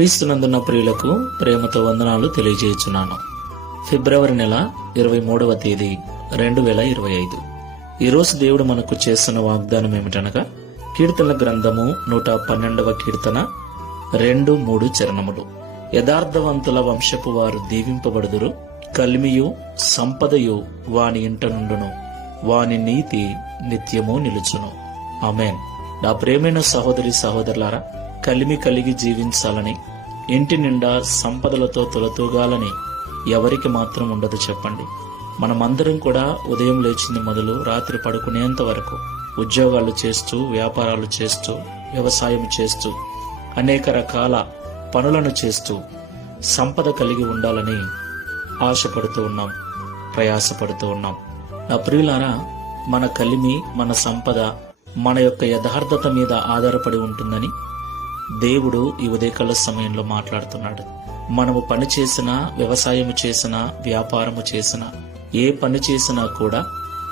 క్రీస్తునందున్న ప్రియులకు ప్రేమతో వందనాలు తెలియజేయుచున్నాను. ఫిబ్రవరి నెల 23వ తేదీ 2025. ఈరోజు దేవుడు మనకు చేస్తున్న వాగ్దానం ఏమిటనగా, కీర్తనల గ్రంథము 112వ కీర్తన 2-3 చరణములు. యథార్థవంతుల వంశపు వారు దీవింపబడుదురు, కలిమియు సంపదయు వాని ఇంట నుండును, వాని నీతి నిత్యము నిలుచును. ఆమేన్. నా ప్రేమైన సహోదరి సహోదరులారా, కలిమి కలిగి జీవించాలని, ఇంటి నిండా సంపదలతో తొలతూగాలని ఎవరికి మాత్రం ఉండదు చెప్పండి. మనమందరం కూడా ఉదయం లేచింది మొదలు రాత్రి పడుకునేంత వరకు ఉద్యోగాలు చేస్తూ, వ్యాపారాలు చేస్తూ, వ్యవసాయం చేస్తూ, అనేక రకాల పనులను చేస్తూ సంపద కలిగి ఉండాలని ఆశపడుతూ ఉన్నాం, ప్రయాసపడుతూ ఉన్నాం. నా ప్రియులారా, మన కలిమి, మన సంపద మన యొక్క యథార్థత మీద ఆధారపడి ఉంటుందని దేవుడు ఈ ఉదయకాల సమయంలో మాట్లాడుతున్నాడు. మనము పని చేసినా, వ్యవసాయము చేసినా, వ్యాపారము చేసినా, ఏ పని చేసినా కూడా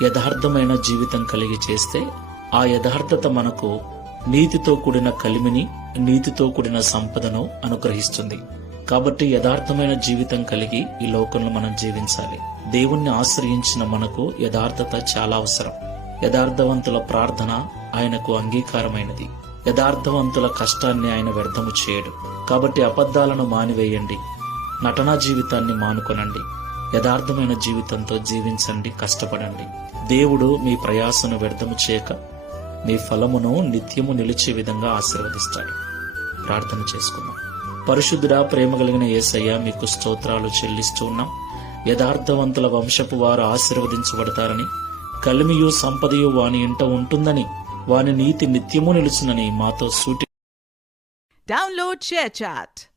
యథార్థమైన జీవితం కలిగి చేస్తే ఆ యథార్థత మనకు నీతితో కూడిన కలిమిని, నీతితో కూడిన సంపదను అనుగ్రహిస్తుంది. కాబట్టి యథార్థమైన జీవితం కలిగి ఈ లోకంలో మనం జీవించాలి. దేవుణ్ణి ఆశ్రయించిన మనకు యథార్థత చాలా అవసరం. యథార్థవంతుల ప్రార్థన ఆయనకు అంగీకారమైనది. యథార్థవంతుల కష్టాన్ని ఆయన వ్యర్థము చేయడు. కాబట్టి అబద్ధాలను మానివేయండి, నటనా జీవితాన్ని మానుకొనండి, యథార్థమైన జీవితంతో జీవించండి, కష్టపడండి. దేవుడు మీ ప్రయాసను వ్యర్థము చేయక మీ ఫలమును నిత్యము నిలిచే విధంగా ఆశీర్వదిస్తాడు. ప్రార్థన చేసుకుందాం. పరిశుద్ధుడా, ప్రేమ కలిగిన యేసయ్య, మీకు స్తోత్రాలు చెల్లిస్తూ ఉన్నాం. యథార్థవంతుల వంశపు వారు ఆశీర్వదించబడతారని, కలిమియు సంపదయు వాని ఇంట ఉంటుందని, వాని నీతి నిత్యము నిలుచునని మాతో సూటి. Download ShareChat.